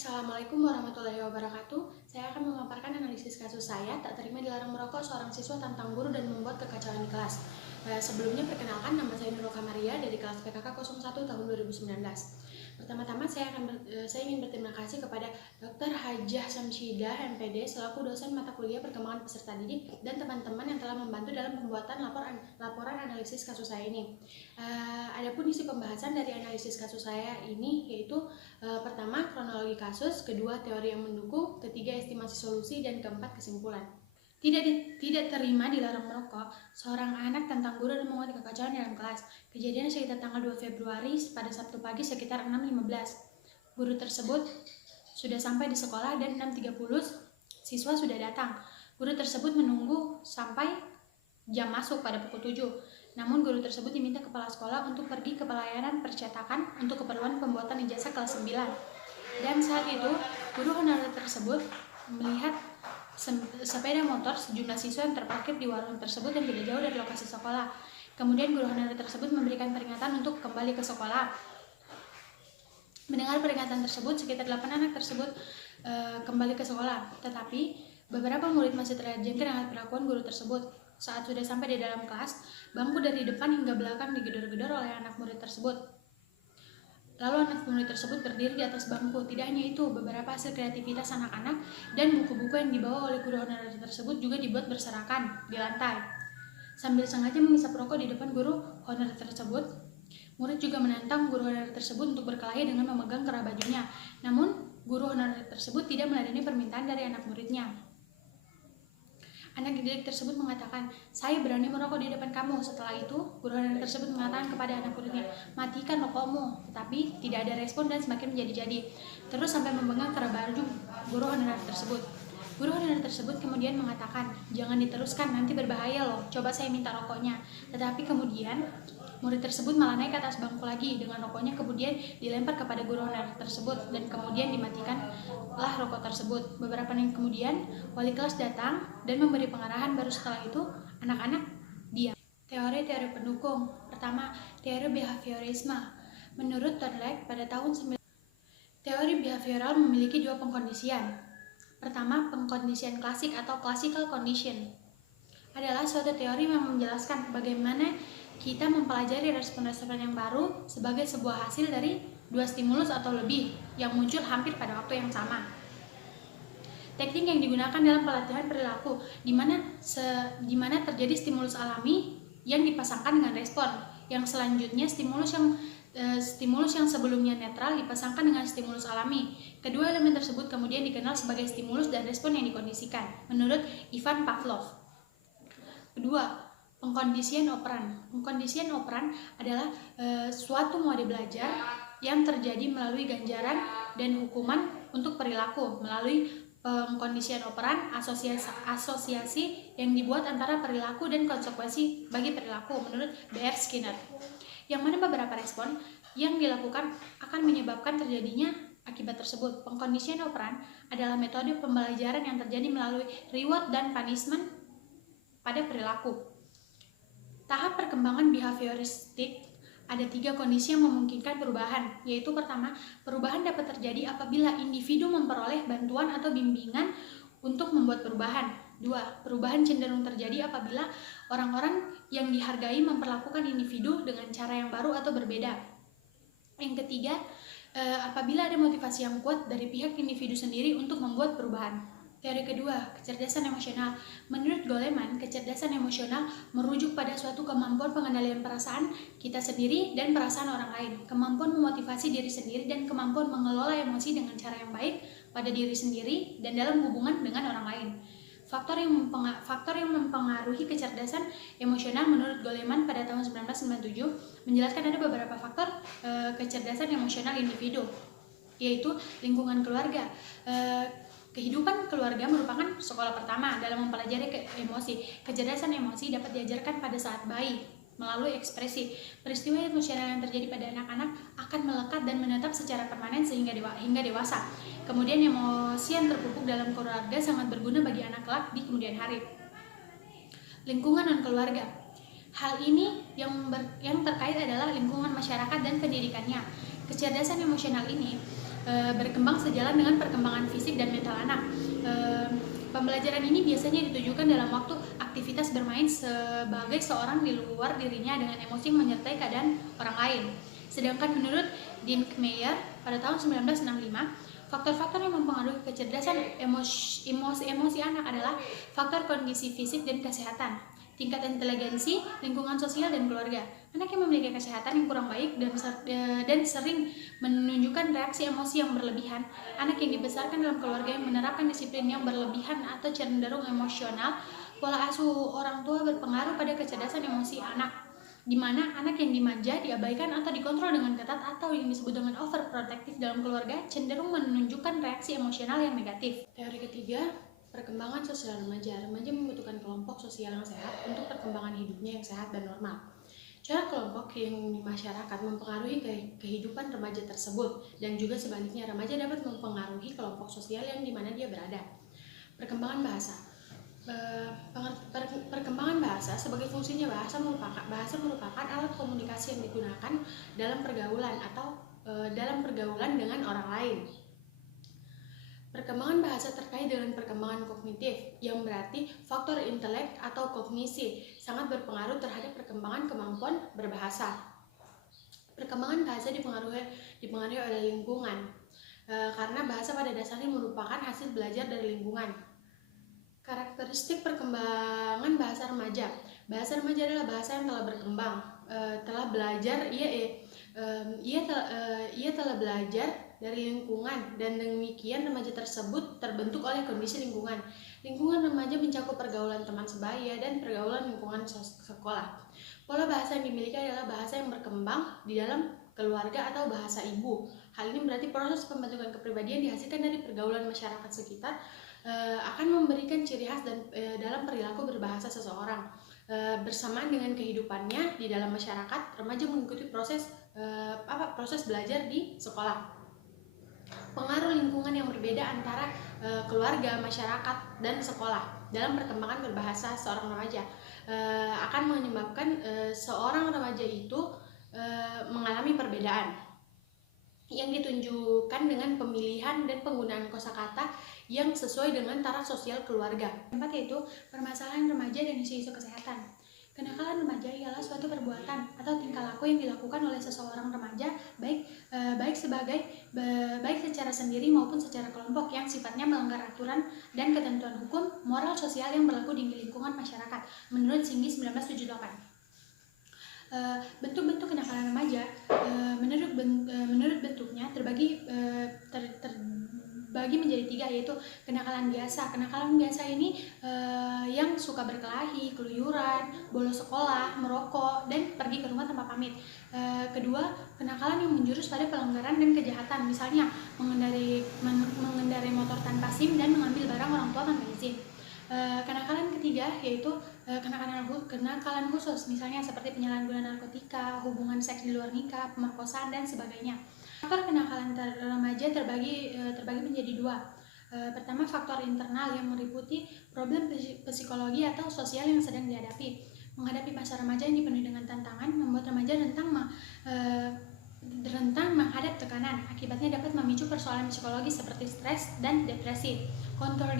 Assalamualaikum warahmatullahi wabarakatuh. Saya akan memaparkan analisis kasus saya tak terima dilarang merokok seorang siswa tantang guru dan membuat kekacauan di kelas. Sebelumnya perkenalkan, nama saya Nurul Kamaria dari kelas PKK 01 tahun 2019. Pertama-tama saya ingin berterima kasih kepada Dr. Hajah Samsyidah MPD selaku dosen mata kuliah perkembangan peserta didik dan teman-teman yang telah membantu dalam pembuatan laporan analisis kasus saya ini. Adapun isi pembahasan dari analisis kasus saya ini yaitu pertama, kronologi kasus, kedua, teori yang mendukung, ketiga, estimasi solusi, dan keempat, kesimpulan. Tidak terima dilarang merokok, seorang anak tantang guru dan membuat kekacauan dalam kelas. Kejadian sekitar tanggal 2 Februari pada Sabtu pagi sekitar 6.15. Guru tersebut sudah sampai di sekolah dan 6.30 siswa sudah datang. Guru tersebut menunggu sampai jam masuk pada pukul 7. Namun guru tersebut diminta kepala sekolah untuk pergi ke pelayanan percetakan untuk keperluan pembuatan ijazah kelas 9. Dan saat itu, guru honorer tersebut melihat sepeda motor sejumlah siswa yang terparkir di warung tersebut yang tidak jauh dari lokasi sekolah. Kemudian guru honorer tersebut memberikan peringatan untuk kembali ke sekolah. Mendengar peringatan tersebut, sekitar 8 anak tersebut kembali ke sekolah. Tetapi beberapa murid masih terjangkit dengan perlakuan guru tersebut. Saat sudah sampai di dalam kelas, bangku dari depan hingga belakang digedor-gedor oleh anak murid tersebut. Lalu anak murid tersebut berdiri di atas bangku. Tidak hanya itu, beberapa hasil kreativitas anak-anak dan buku-buku yang dibawa oleh guru honorer tersebut juga dibuat berserakan di lantai. Sambil sengaja menghisap rokok di depan guru honorer tersebut, murid juga menantang guru honorer tersebut untuk berkelahi dengan memegang kerah bajunya. Namun, guru honorer tersebut tidak meladeni permintaan dari anak muridnya. Anak didik tersebut mengatakan, "Saya berani merokok di depan kamu." Setelah itu, guru honorer tersebut mengatakan kepada anak muridnya, "Matikan rokokmu." Tetapi tidak ada respon dan semakin menjadi-jadi. Terus sampai memegang kerah baju guru honorer tersebut. Guru honorer tersebut kemudian mengatakan, "Jangan diteruskan, nanti berbahaya loh. Coba saya minta rokoknya." Tetapi kemudian murid tersebut malah naik ke atas bangku lagi dengan rokoknya, kemudian dilempar kepada guru honorer tersebut dan kemudian dimatikanlah rokok tersebut. Beberapa menit kemudian wali kelas datang dan memberi pengarahan. Baru setelah itu anak-anak diam. Teori-teori pendukung. Pertama, teori behaviorisme. Menurut Thorndike pada tahun 19 teori behavioral memiliki dua pengkondisian. Pertama, pengkondisian klasik atau classical condition adalah suatu teori yang menjelaskan bagaimana kita mempelajari respon-respon yang baru sebagai sebuah hasil dari dua stimulus atau lebih yang muncul hampir pada waktu yang sama. Teknik yang digunakan dalam pelatihan perilaku di mana terjadi stimulus alami yang dipasangkan dengan respon. Yang selanjutnya stimulus yang sebelumnya netral dipasangkan dengan stimulus alami. Kedua elemen tersebut kemudian dikenal sebagai stimulus dan respon yang dikondisikan menurut Ivan Pavlov. Kedua, pengkondisian operan. Pengkondisian operan adalah suatu mode belajar yang terjadi melalui ganjaran dan hukuman untuk perilaku melalui pengkondisian operan asosiasi yang dibuat antara perilaku dan konsekuensi bagi perilaku menurut B.F. Skinner, yang mana beberapa respon yang dilakukan akan menyebabkan terjadinya akibat tersebut. Pengkondisian operan adalah metode pembelajaran yang terjadi melalui reward dan punishment pada perilaku. Tahap perkembangan behavioristik ada 3 kondisi yang memungkinkan perubahan, yaitu pertama, perubahan dapat terjadi apabila individu memperoleh bantuan atau bimbingan untuk membuat perubahan. 2. Perubahan cenderung terjadi apabila orang-orang yang dihargai memperlakukan individu dengan cara yang baru atau berbeda. Yang ketiga, apabila ada motivasi yang kuat dari pihak individu sendiri untuk membuat perubahan. Teori kedua, kecerdasan emosional. Menurut Goleman, kecerdasan emosional merujuk pada suatu kemampuan pengendalian perasaan kita sendiri dan perasaan orang lain, kemampuan memotivasi diri sendiri dan kemampuan mengelola emosi dengan cara yang baik pada diri sendiri dan dalam hubungan dengan orang lain. Faktor yang mempengaruhi kecerdasan emosional menurut Goleman pada tahun 1997 menjelaskan ada beberapa faktor kecerdasan emosional individu, yaitu lingkungan keluarga. Kehidupan keluarga merupakan sekolah pertama dalam mempelajari emosi. Kecerdasan emosi dapat diajarkan pada saat bayi melalui ekspresi. Peristiwa emosional yang terjadi pada anak-anak akan melekat dan menetap secara permanen hingga dewasa. Kemudian emosi yang terpupuk dalam keluarga sangat berguna bagi anak kelak di kemudian hari. Lingkungan non keluarga. Hal ini yang terkait adalah lingkungan masyarakat dan pendidikannya. Kecerdasan emosional ini berkembang sejalan dengan perkembangan fisik dan mental anak. Pembelajaran ini biasanya ditujukan dalam waktu aktivitas bermain sebagai seorang di luar dirinya dengan emosi menyertai keadaan orang lain. Sedangkan menurut Dean Meyer pada tahun 1965, faktor-faktor yang mempengaruhi kecerdasan emosi anak adalah faktor kondisi fisik dan kesehatan, tingkat inteligensi, lingkungan sosial, dan keluarga. Anak yang memiliki kesehatan yang kurang baik dan sering menunjukkan reaksi emosi yang berlebihan, anak yang dibesarkan dalam keluarga yang menerapkan disiplin yang berlebihan atau cenderung emosional, pola asuh orang tua berpengaruh pada kecerdasan emosi anak, di mana anak yang dimanja, diabaikan, atau dikontrol dengan ketat atau yang disebut dengan overprotective dalam keluarga cenderung menunjukkan reaksi emosional yang negatif. Teori ketiga, perkembangan sosial remaja. Remaja membutuhkan kelompok sosial yang sehat untuk perkembangan hidupnya yang sehat dan normal. Cara kelompok yang di masyarakat mempengaruhi kehidupan remaja tersebut, dan juga sebaliknya remaja dapat mempengaruhi kelompok sosial yang di mana dia berada. Perkembangan bahasa. Perkembangan bahasa sebagai fungsinya bahasa merupakan alat komunikasi yang digunakan dalam pergaulan atau dalam pergaulan dengan orang lain. Perkembangan bahasa terkait dengan perkembangan kognitif, yang berarti faktor intelek atau kognisi sangat berpengaruh terhadap perkembangan kemampuan berbahasa. Perkembangan bahasa dipengaruhi oleh lingkungan, karena bahasa pada dasarnya merupakan hasil belajar dari lingkungan. Karakteristik perkembangan bahasa remaja. Bahasa remaja adalah bahasa yang telah berkembang, telah belajar, ia telah belajar dari lingkungan, dan demikian remaja tersebut terbentuk oleh kondisi lingkungan. Lingkungan remaja mencakup pergaulan teman sebaya dan pergaulan lingkungan sekolah. Pola bahasa yang dimiliki adalah bahasa yang berkembang di dalam keluarga atau bahasa ibu. Hal ini berarti proses pembentukan kepribadian dihasilkan dari pergaulan masyarakat sekitar akan memberikan ciri khas dalam perilaku berbahasa seseorang. Bersamaan dengan kehidupannya di dalam masyarakat, remaja mengikuti proses belajar di sekolah. Pengaruh lingkungan yang berbeda antara keluarga, masyarakat, dan sekolah dalam perkembangan berbahasa seorang remaja akan menyebabkan seorang remaja itu mengalami perbedaan yang ditunjukkan dengan pemilihan dan penggunaan kosakata yang sesuai dengan taraf sosial keluarga. Keempat yaitu permasalahan remaja dan isu-isu kesehatan. Kenakalan remaja ialah suatu perbuatan atau tingkah laku yang dilakukan oleh seseorang remaja baik secara sendiri maupun secara kelompok yang sifatnya melanggar aturan dan ketentuan hukum, moral, sosial yang berlaku di lingkungan masyarakat menurut Singgi 1978. Bentuk-bentuk kenakalan remaja menurut bentuknya terbagi menjadi tiga, yaitu kenakalan biasa. Kenakalan biasa ini yang suka berkelahi, keluyuran, bolos sekolah, merokok, dan pergi ke rumah tanpa pamit. Kedua, kenakalan yang menjurus pada pelanggaran dan kejahatan, misalnya mengendarai motor tanpa SIM dan mengambil barang orang tua tanpa izin. Kenakalan ketiga yaitu kenakalan khusus, misalnya seperti penyalahgunaan narkotika, hubungan seks di luar nikah, pemerkosaan, dan sebagainya. Faktor kenakalan remaja terbagi menjadi dua. Pertama, faktor internal yang meliputi problem psikologi atau sosial yang sedang dihadapi. Menghadapi masa remaja yang dipenuhi dengan tantangan membuat remaja rentang menghadap tekanan. Akibatnya dapat memicu persoalan psikologis seperti stres dan depresi. Kontrol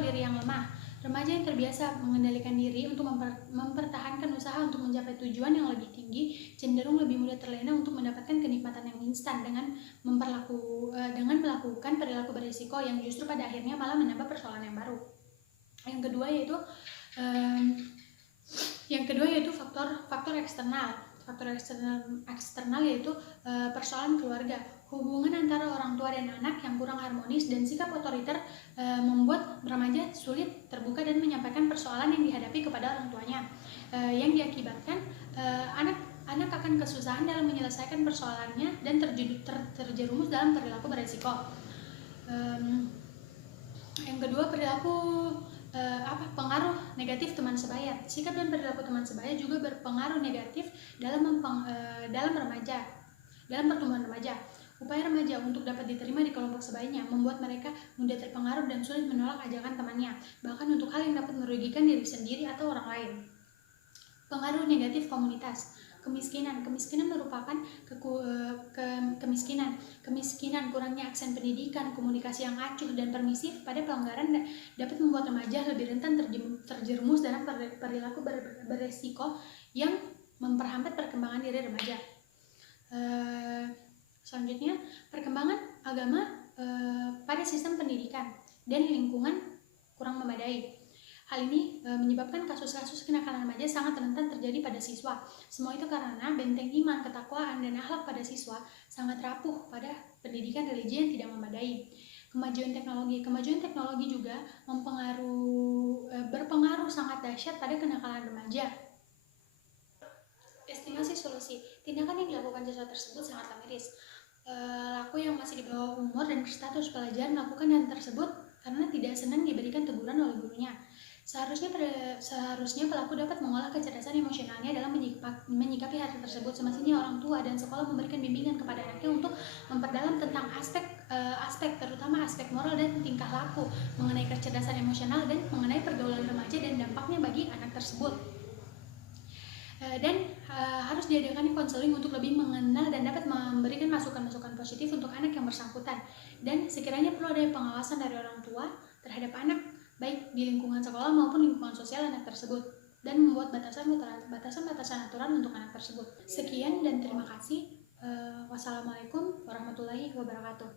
diri yang lemah. Remaja yang terbiasa mengendalikan diri untuk mempertahankan usaha untuk mencapai tujuan yang lebih tinggi cenderung lebih mudah terlena untuk mendapatkan kenikmatan yang instan dengan melakukan perilaku berisiko yang justru pada akhirnya malah menambah persoalan yang baru. Yang kedua yaitu faktor eksternal. Faktor eksternal yaitu persoalan keluarga. Hubungan antara orang tua dan anak yang kurang harmonis dan sikap otoriter membuat remaja sulit terbuka dan menyampaikan persoalan yang dihadapi kepada orang tuanya, yang diakibatkan anak akan kesusahan dalam menyelesaikan persoalannya dan terjerumus dalam perilaku beresiko. Yang kedua, pengaruh negatif teman sebaya. Sikap dan perilaku teman sebaya juga berpengaruh negatif dalam pertumbuhan remaja. Upaya remaja untuk dapat diterima di kelompok sebayanya membuat mereka mudah terpengaruh dan sulit menolak ajakan temannya, bahkan untuk hal yang dapat merugikan diri sendiri atau orang lain. Pengaruh negatif komunitas. Kemiskinan merupakan kemiskinan, kurangnya aksen pendidikan, komunikasi yang acuh dan permisif pada pelanggaran dapat membuat remaja lebih rentan terjerumus dalam perilaku beresiko yang memperhambat perkembangan diri remaja. Selanjutnya, perkembangan agama pada sistem pendidikan dan lingkungan kurang memadai. Hal ini menyebabkan kasus-kasus kenakalan remaja sangat rentan terjadi pada siswa. Semua itu karena benteng iman, ketakwaan, dan akhlak pada siswa sangat rapuh pada pendidikan religi yang tidak memadai. Kemajuan teknologi juga berpengaruh sangat dahsyat pada kenakalan remaja. Estimasi solusi, tindakan yang dilakukan siswa tersebut sangatlah miris. Laku yang masih di bawah umur dan berstatus pelajar melakukan hal tersebut karena tidak senang diberikan teguran oleh gurunya. Seharusnya pelaku dapat mengolah kecerdasan emosionalnya dalam menyikapi hal tersebut. Semestinya orang tua dan sekolah memberikan bimbingan kepada anaknya untuk memperdalam tentang aspek terutama aspek moral dan tingkah laku mengenai kecerdasan emosional dan mengenai pergaulan remaja dan dampaknya bagi anak tersebut. Dan harus diadakan konseling untuk lebih mengenal dan dapat memberikan masukan-masukan positif untuk anak yang bersangkutan. Dan sekiranya perlu ada pengawasan dari orang tua terhadap anak, baik di lingkungan sekolah maupun lingkungan sosial anak tersebut, dan membuat batasan-batasan aturan untuk anak tersebut. Sekian dan terima kasih. Wassalamualaikum warahmatullahi wabarakatuh.